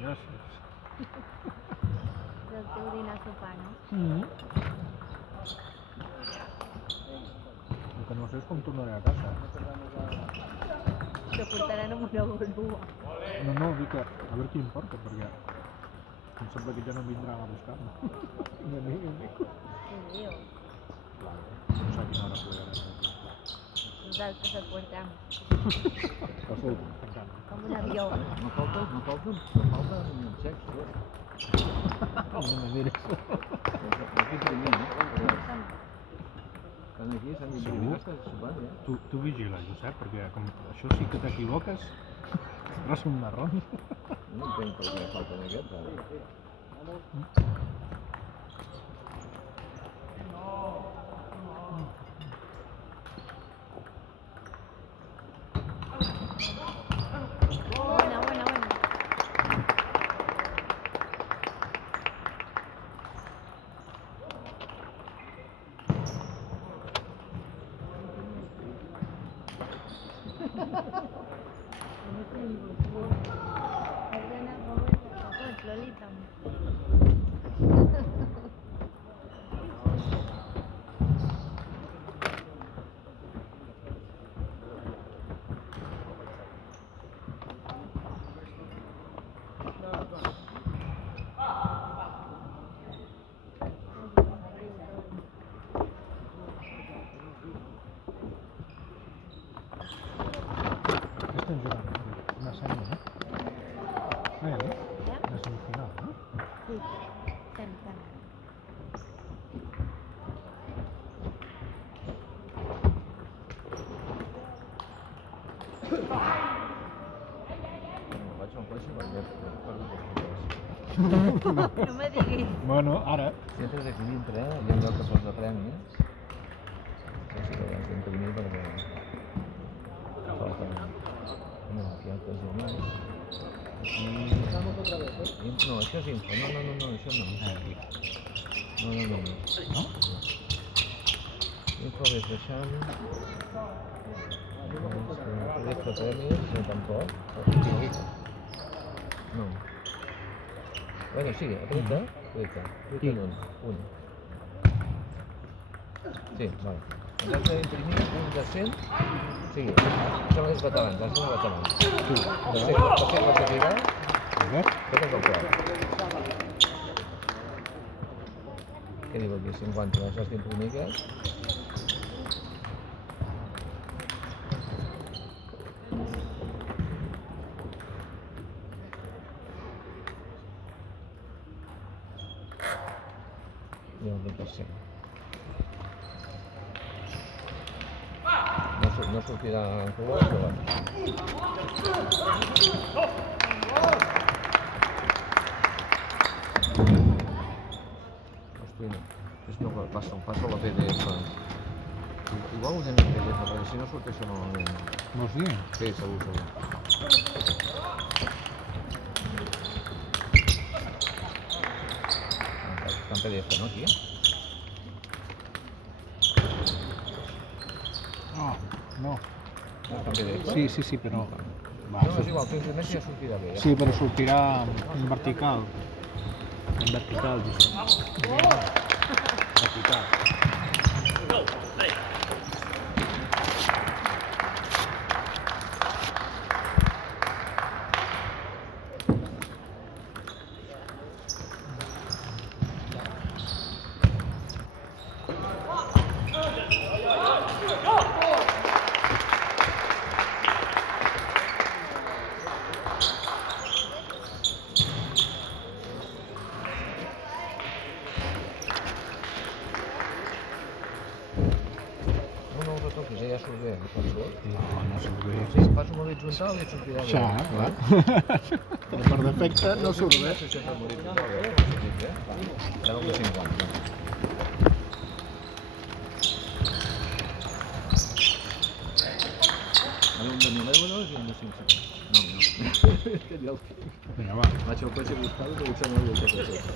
Gràcies. Del teu dinar sopar, no? El que no sé és com tornaré a casa. Te portaran amb una grua. No, dic que a veure qui em porta, perquè em sembla que ja no vindran a buscar-me. Ni a mi ni a mi. Què diu? Claro, no sé a quina hora podré anar. Nosaltres et portem. Escolta, t'encanta. Com un avió. No falta ni el sexe. No me mires. Aquí primer, no? Estan aquí, s'han d'imprimir, estàs sopant, ja? Tu vigila, Josep, perquè com això sí que t'equivoques, tindràs un marrón. No entenc per què falten aquests, ara. Buena. Lolita. Estem jugant una sèrie, no? Una semifinal, no? Sí, sempre. Vaig a un cotxe perquè No me diguis. Bueno, ara. si entres aquí dintre, hi ha un lloc que posa premis. No sé si l'has d'imprimir perquè... No, aquí hi ha coses més. Aquí... No, això és info. No, això no. No. No? Info ves deixant... Projecte premis, no tampoc. No. Bueno, sí, apreta en un. Sí, vale. Ens has d'imprimir un de 100, sí, això mateix vaig abans, això no vaig abans. Sí. De 100 vaig arribar, A veure. tot és el qual. Què diu aquí, 50, no has d'imprimir aquest? I el 20%. No sortirà en color, però bueno. Hosti, no. És no, passo la PDF. Igual ho anem a PDF, perquè si no surt això malament. Vols dir? Sí, segur. Està en PDF, no, aquí? No. No està en PDF? Sí, però... No, és igual, tu imprimeix i ja sortirà bé. Sí, però sortirà en vertical. En vertical, Josep. Vertical. Ja surt bé, no surt bé. Si fas un horitzontal ja et sortirà bé. Ja, clar. Per defecte no surt bé. Si fas un horitzontal ja et sortirà bé. Serà un de 50. Ara un de 1.000 euros i un de 500. No. Vinga, va. Vaig al cotxe a buscar-ho, però potser no ho havia fet tot.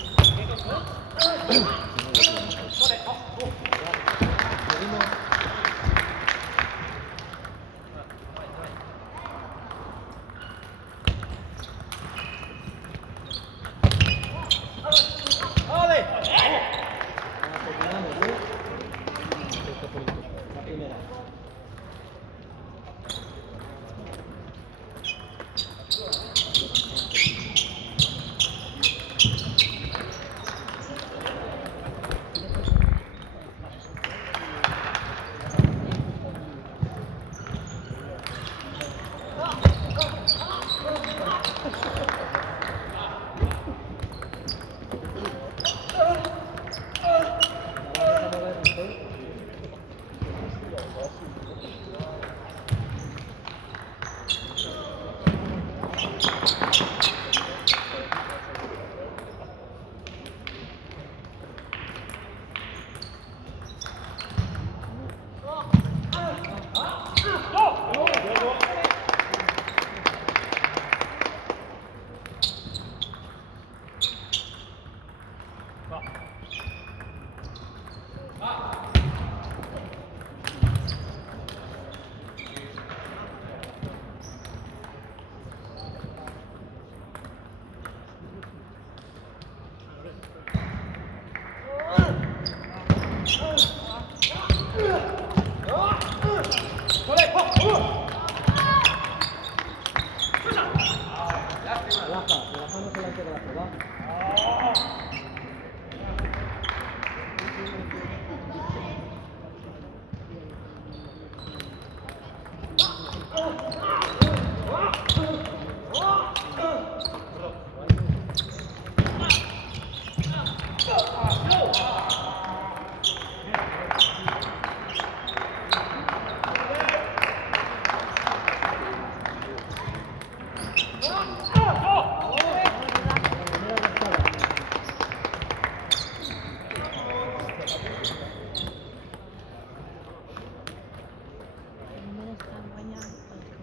No me están bañando,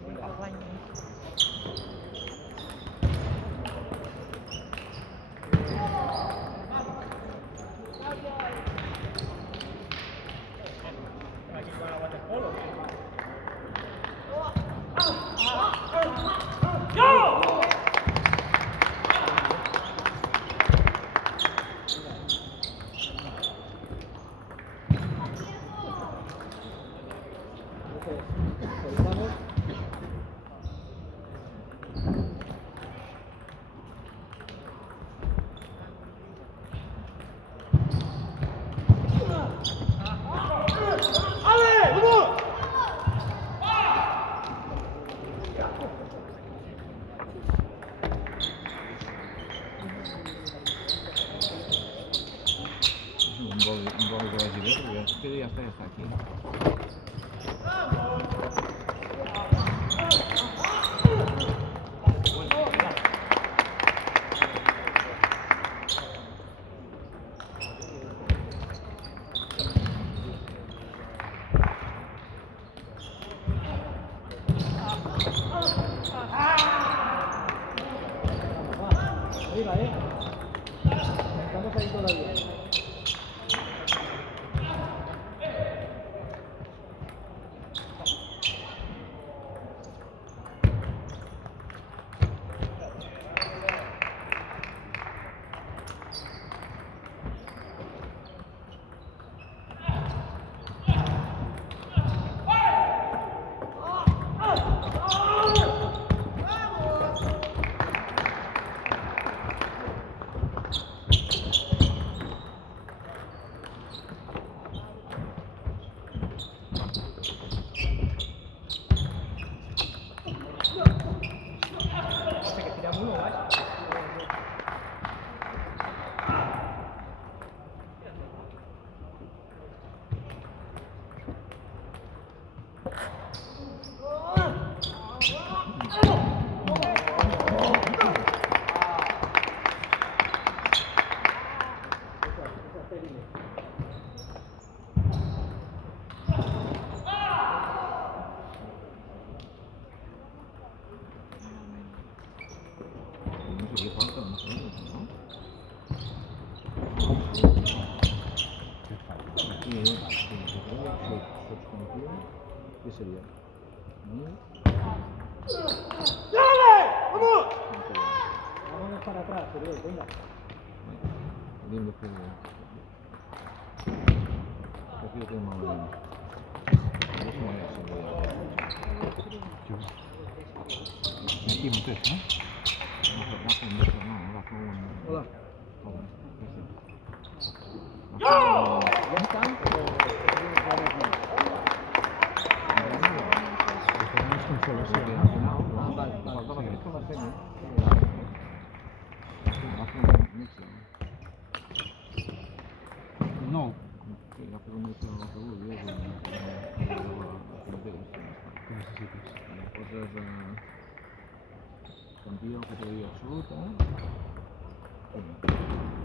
voy al baño. Un poco de brasileño, pero ya está aquí. Arriba, estamos ahí todavía. No sé qué falta, no sé, ¿no? ¿Qué sería? Vámonos para atrás, Uriel, venga. Lindo juego. Aquí lo tengo más o menos. Coba. Nanti mutes, no? Hola. ¿Ya están? Tenemos consolación, ¿no? Vale, vale. No. ¿Qué necesitas? Cambio categoría absoluta.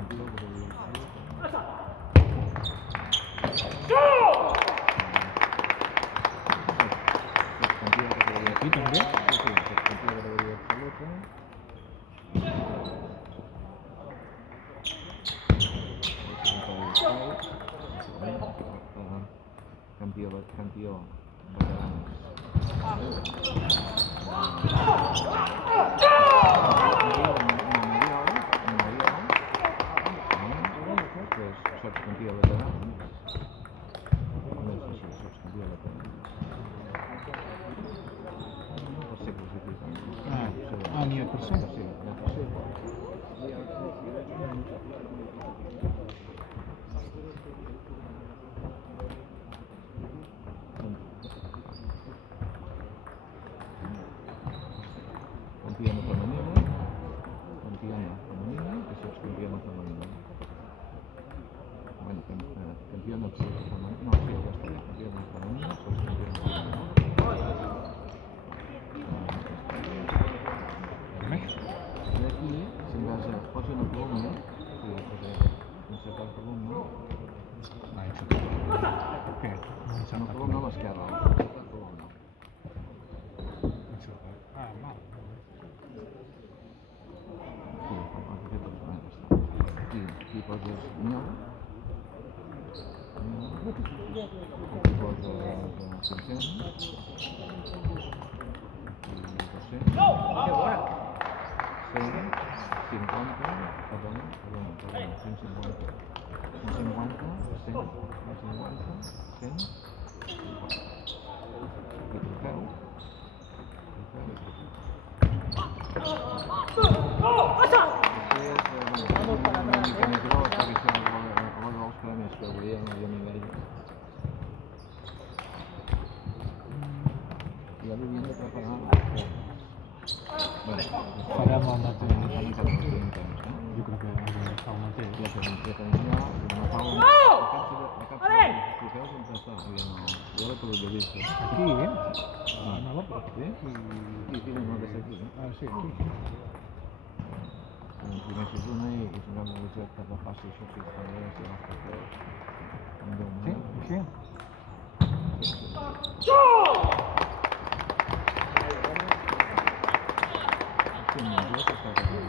Cambio categoría absoluta. ¿Aquí también? Sí, cambio categoría absoluta. Cambio Ni el persona. Campione femenino, e subcampione femenino. Bueno, campione absoluto femenino, no, sí, ya está, campione femenino, subcampione femenino. Y aquí, si vas a pots una columna, si insertar columna, Ok. una columna a l'esquerra, insertar columna. No. Aquí poses nyau, aquí poses 500, aquí 200, 100, 50, perdona, 150, 150, 100, 150, 100, aquí trofeu, Vamos para atrás, ¿eh? els premis que volíem a nivell. Ja l'havien de preparar. Farem el mateix. Encara no tenim temps, eh? Jo crec que fa el mateix. Ja tenim ja, una taula. La capsa de trofeus on està? Jo l'he pogut llegir. Aquí, no la pot fer? Sí, no ha de ser aquí. Ah, sí, aquí. Primer si és una i si no m'ho que repassi això que també si no està fer. Sí, així. Sí, no, jo que està fent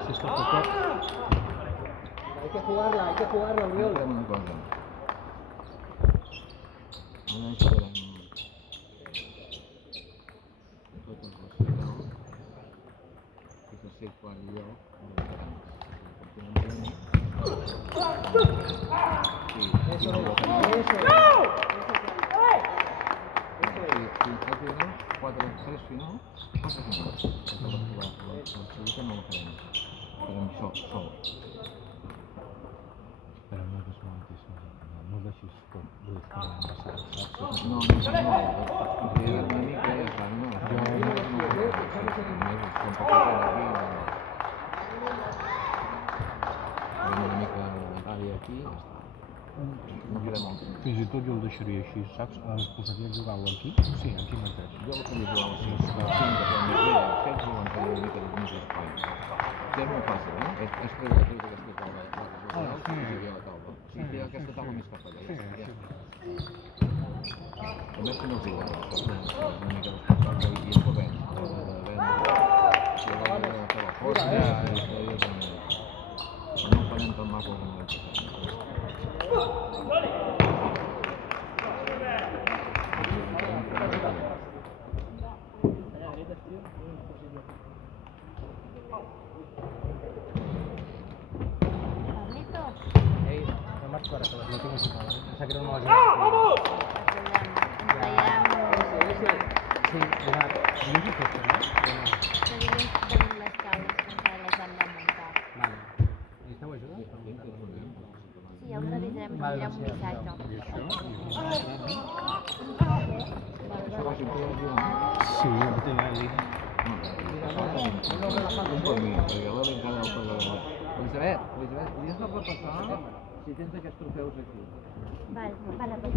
Si està tocat. Hay que jugarla, Oriol. Fem una cosa. Ara esperem tot el hospital que se sé qual lloc Eso. Si el final, 4-3 final, 4 finals. L'absoluta no la farem. Farem sol. Espera, no és moltíssim. No deixis tot directament passar, saps? No, triar una mica ja està, no? Farem una mica d'àrea aquí i ja està. No queda molt. Fins i tot jo ho deixaria així, saps? Es posaria a jugar-ho aquí? Sí, aquí mateix. Jo el que li jugava així, 5 de la migdia, 7 jugant per una mica de mig espai. Que és molt fàcil, eh? És treure tota aquesta taula. I seria la taula. Sí, té aquesta taula més cap allà. A més que no es diu, una mica d'espectacle i és podent. Si a l'hora de fer la foto, no ho farem tan maco com l'any passat. para todos. Lo tengo chupado. Pensaba que era una base. Sí, una... ¿Tienes esto, no? Tenim les taules que les han de muntar. Vale. Necessiteu ajuda? Sí, ja us avisarem, us enviarem un missatge. I això? Això va ser tot el dia. Sí, ho tinc en línia. Un per mi, perquè a l'hora encara el pagarà. Elisabet, podries anar a repassar si tens aquests trofeus aquí. Vale, repassem.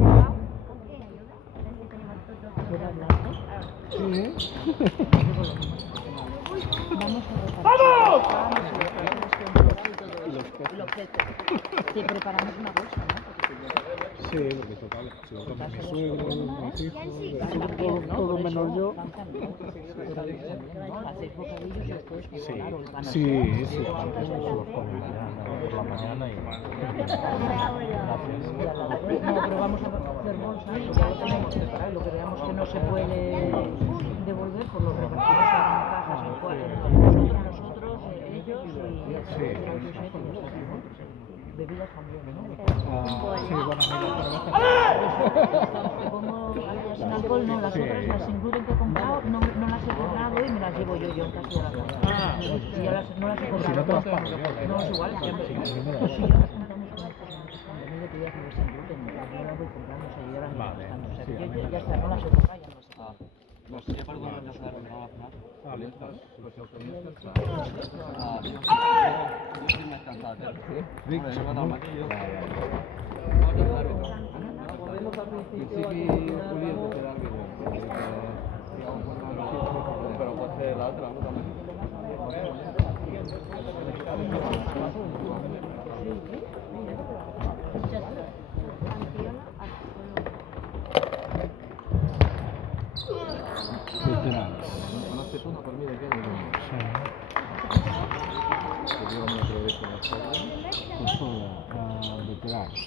Ok, ayuda. A ver si tenemos todos los trofeos. Sí. Vamos a repasar los peces. Sí, preparamos una bolsa, ¿no? Sí, porque total, si lo toma mi suegro, mis hijos, todo menos yo. Hacéis bocadillos y después Sí, claro, van a sí, sí, antes los comía por la mañana y... No, pero vamos a hacer bolsas, porque ya lo tenemos preparado y lo que veamos que no se puede devolver, pues lo repartimos en cajas, nosotros, ellos y bebidas también, ¿no? sí, bueno, mira, Como sin alcohol no, las otras, las sin gluten que he comprado, no las he comprado y me las llevo yo en casa de la casa. Y ya no las he comprado. si no te las pago yo. No, es igual, Sí, siempre. a mí me da Si igual. yo las compramos con el convenio que voy a hacer sin gluten, no las voy comprando, o sea, yo las voy Vale, gastando. O sea, sí, que a mí yo me ya da está, no igual. las he comprado, ya no las he comprado. Pues ja per guanyar la saber, no? Vale, estàs? Pues si el tenies cansat. Jo estic més cansat, Ric, Jo soc vado al molt- matí, jo... Volvemos al Al principio. principi volies de quedar bé, però pot ser l'altre, no? També. Veterans. N'has fet una per mi d'aquella, no? Sí. Que diu amb la travessa de sobre. Veterans.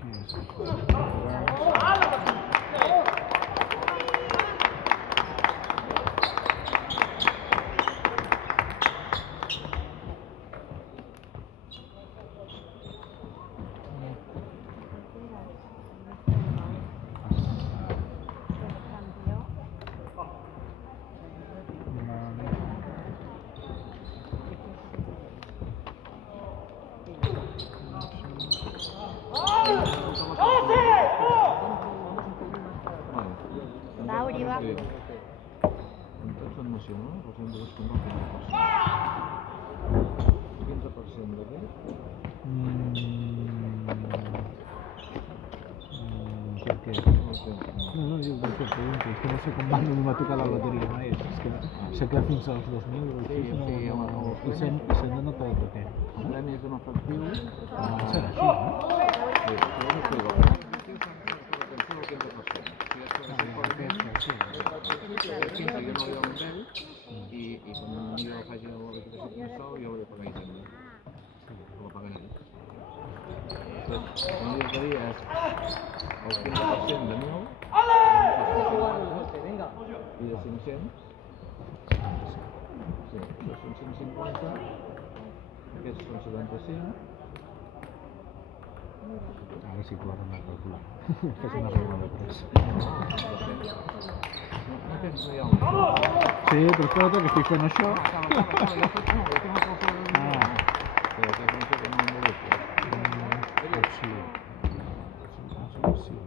Què és això? Lauri, va. Sí. En tots són nacionals, els hem de descomptar el 15% de què? Per què? No sé. No, jo no sé, pregunto, és que no sé com m'ha tocat la loteria mai, és que sé que fins als 2000 o així Sí, sí, home, i se no tot el temps. El premi és en efectiu. Serà així, no? Sí, això és el que diu. Atenció al 15%. Si és que no sé Sí. el 15 jo no li dono amb ell i quan jo faci la liquidació mensal jo l'he de pagar a ell. Lo paguen ells. Doncs, el dia que dia és el 15% de 1.000, Venga. i de 500. Sí, això són 150. Aquests són 75. A veure si poden anar a calcular. Fes una regla de 3. No tens no hi ha un. Sí, però espera't que estic fent això. Jo tinc una calculadora. Però que no sé que no em molesta. Opció. Opció.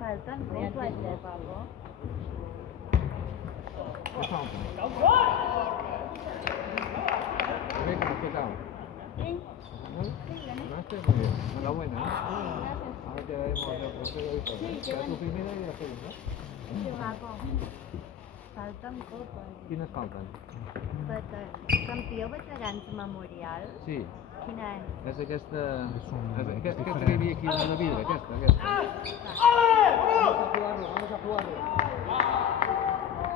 Faltan dos, Pablo. Què falta? ¿Qué tal? Gracias, muy bien. Enhorabuena. Ahora te daremos el trofeo y todo. Ya tu primera y la segunda. Sí, guapo. Falten copes. Quines falten? Campió veterans memorial. Sí, Quina és? és aquesta... És Aquesta que diferent. hi havia aquí de vidre, aquesta. Vamos a jugarlo.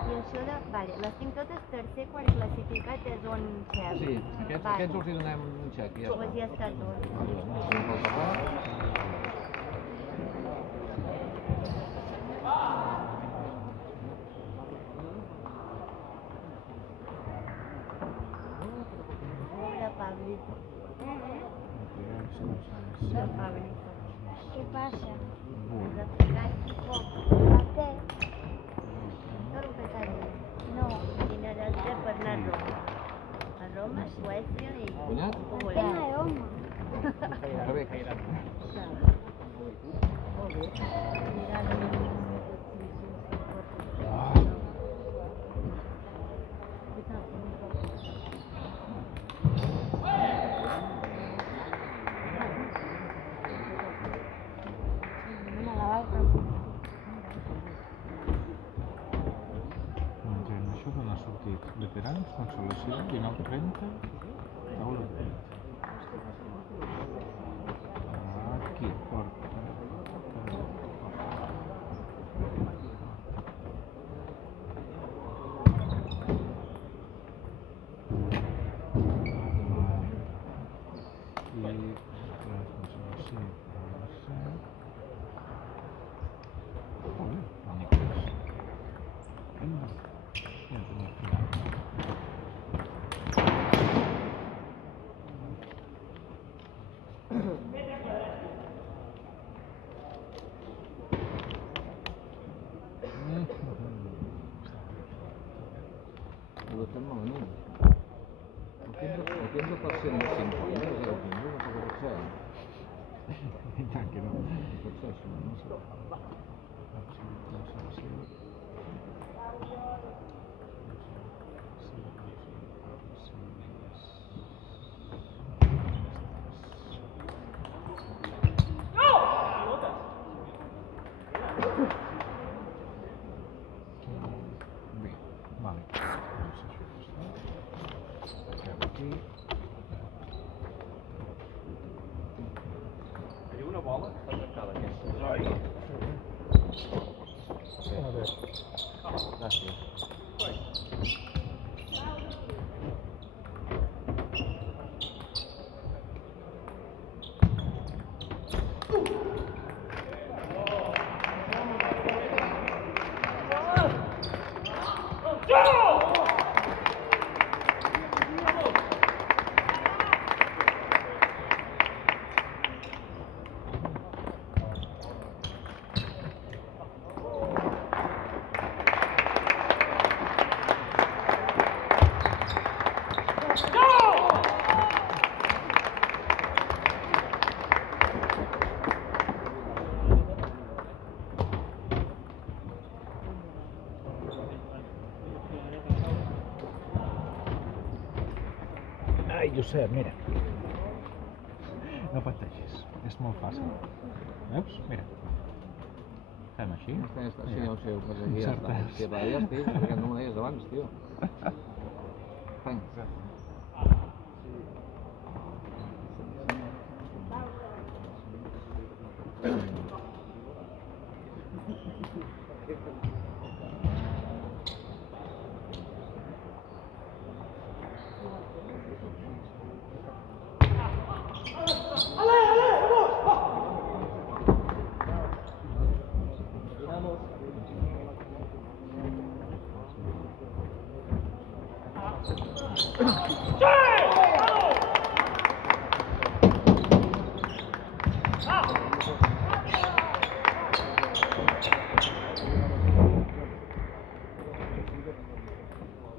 I això de... Vale, les tinc totes tercer, quart classificat és on xef. Sí, aquests els hi donem un xec i ja Pues ja està. està tot. Vale, no falta res. Pablito. De Pablito. Què passa? Has de ficar aquí poc. Per què? Tot el que t'ha dit. No. Tindràs de per anar a Roma. A Roma, Suècia i... Cunyat? Ho Per què no voleu. Roma? Rebeca. Molt bé. Aniràs Mira, la vaca. Això d'on ha sortit? Veterans, consolació, 19:30, taula de nit. Aquí, porta. I la consolació a les 7. El Nicolás. Vinga. I el primer final. Ho estem malament. El 15% de 50 és el 15, no sé què pot ser. Ja que no. Pot ser això, no sé. Absolut consolació. Bé, vale. Doncs això ja està. Fem aquí. Gràcies. Ai, Josep, mira. No pateixis, és molt fàcil. Veus? Mira. Fem així. Ja està, sí, ja ho sé, pues aquí ja està. Encertes. Sí, però ja estic, perquè no m'ho deies abans, tio. Vinga.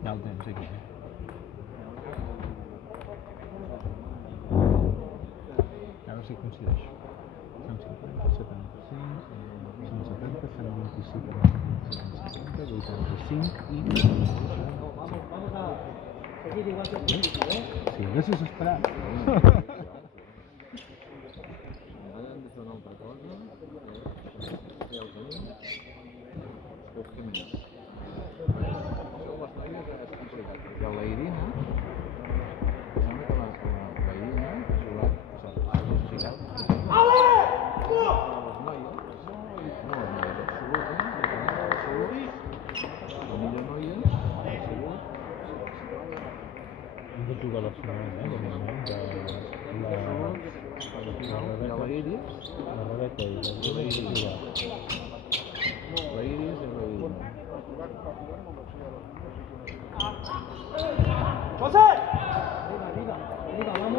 Ja el tens aquí. A veure si coincideix. 150, 75, 170, 125, 170, 85 i... Vamos a seguir igual que el principio, ¿eh? Si haguessis esperat. Ara hem de fer una altra cosa, que ja ho tenim. Pocs camins. Això les noies és complicat, perquè la Irina, sembla que la Irina ha jugat, s'ha associat. Les noies, absoluta, la millor noia, absolut. Hem de jugar a la final, de moment, de La Iris, la Rebeca i la Irina. la Iris i la Irina. Arriba, arriba, arriba, vamos.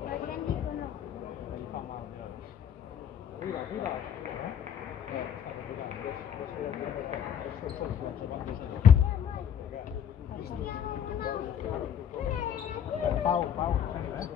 Guardián dijo no. Arriba, arriba. Pau, Pau, eh?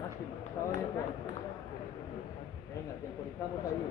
Lástima. Estaba bien. Venga, temporizamos ahí,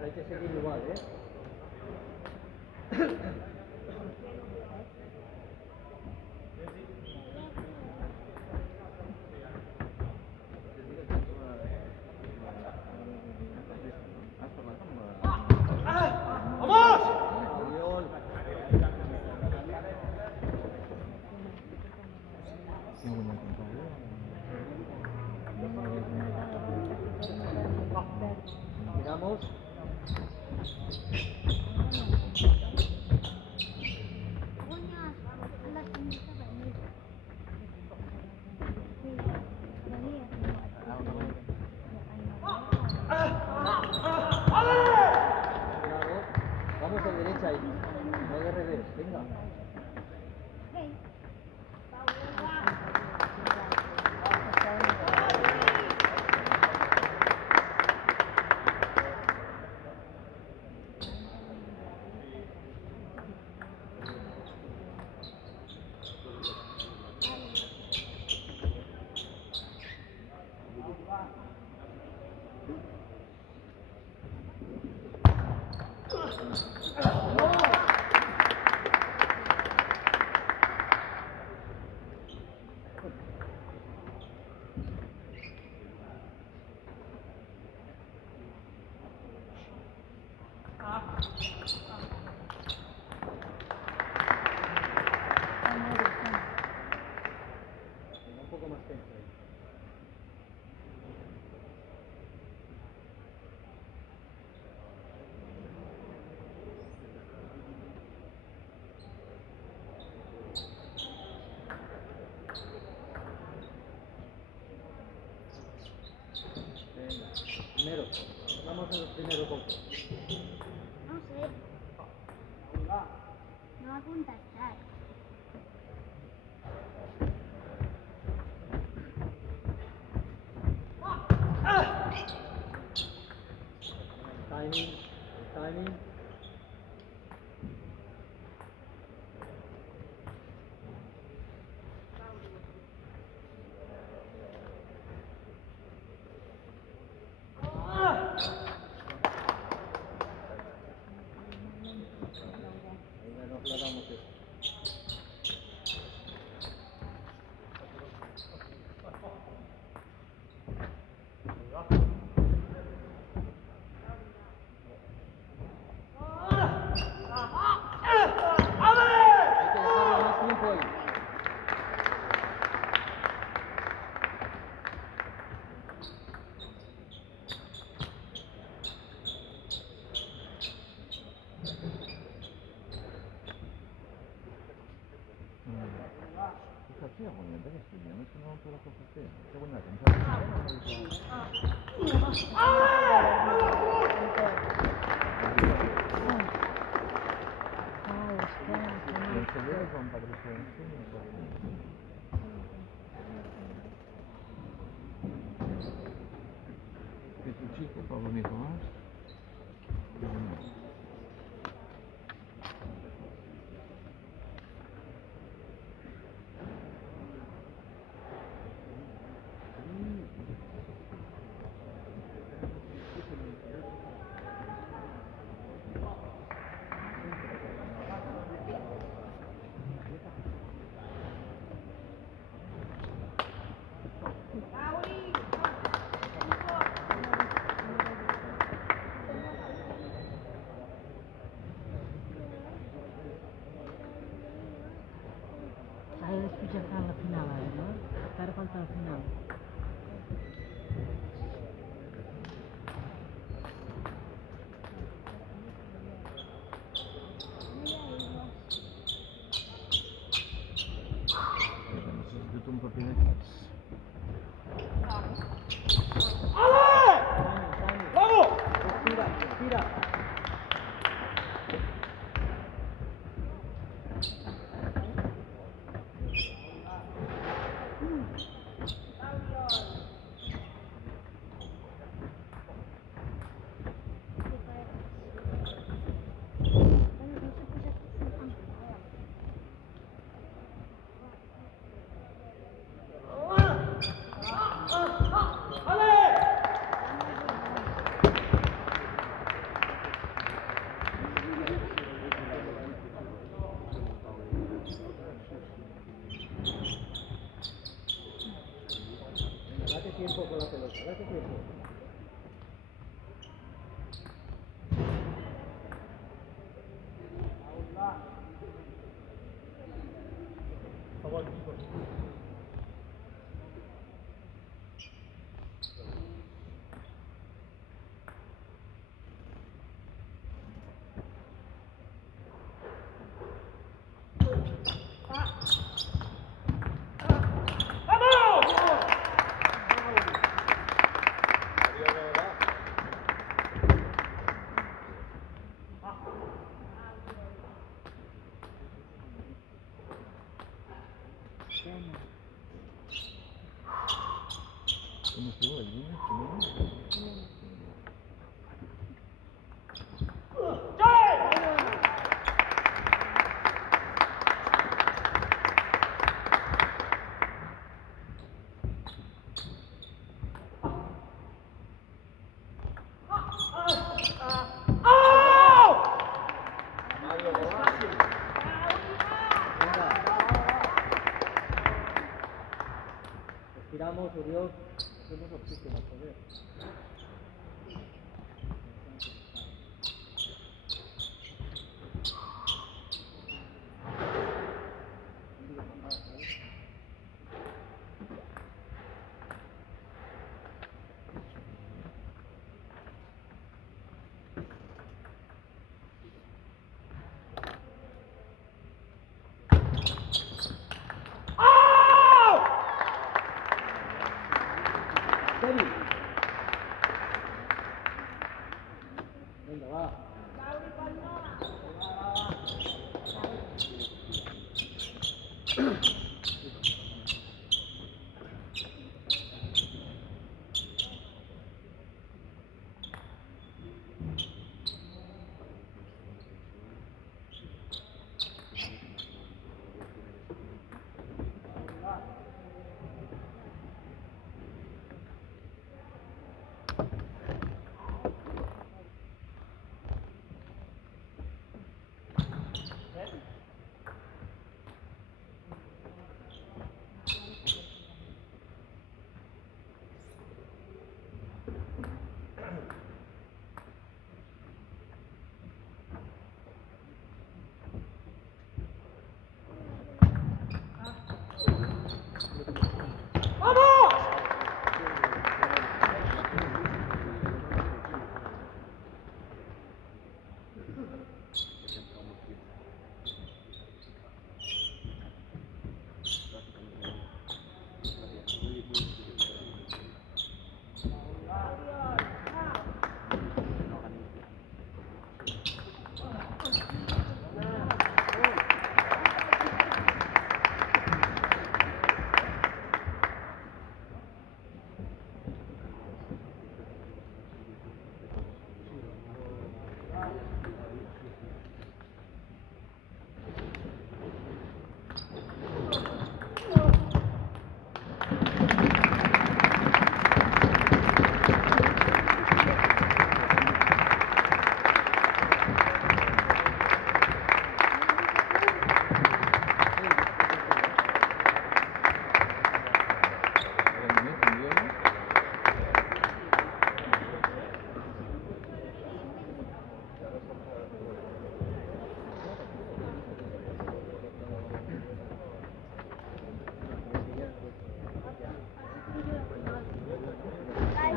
Hay que seguir igual, ¿eh? Has parlat amb Oriol. Qui ha guanyat encara? Miramos. Uñas, la cinta venir. Sí, venir. Cuidado. Vamos de derecha ahí. No de revés. Venga. Hey. Un poco más tenso ahí. Venga, primero. Vamos a los primeros golpes. No sé. No va a contestar. Timing. Timing. Ahí ya nos la damos eso. Hay que dejarlo más tiempo ahí. Qui ha guanyat aquest any? No sé no la cosa fer. Qui ha guanyat? Els cellers van patrocinar que tu chico, Pablo Nicolás. Ara després ja farà la final, ara, no? Ara falta la final. Necessito un paper d'aquests. vuelta, a ver qué tiempo. ¿Cómo estuvo el niño? Respiramos, Uriol, hacemos oxígeno, joder. Venga, va.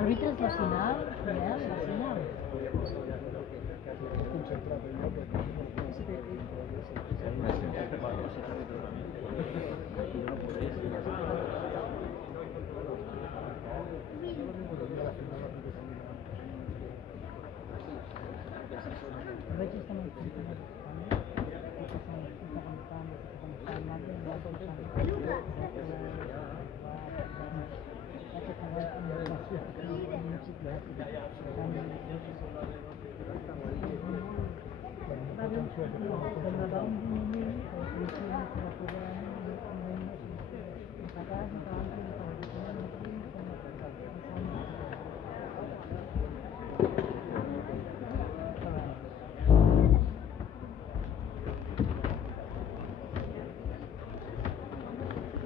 Arbitras la final, ya, la final. A veces también Thank you.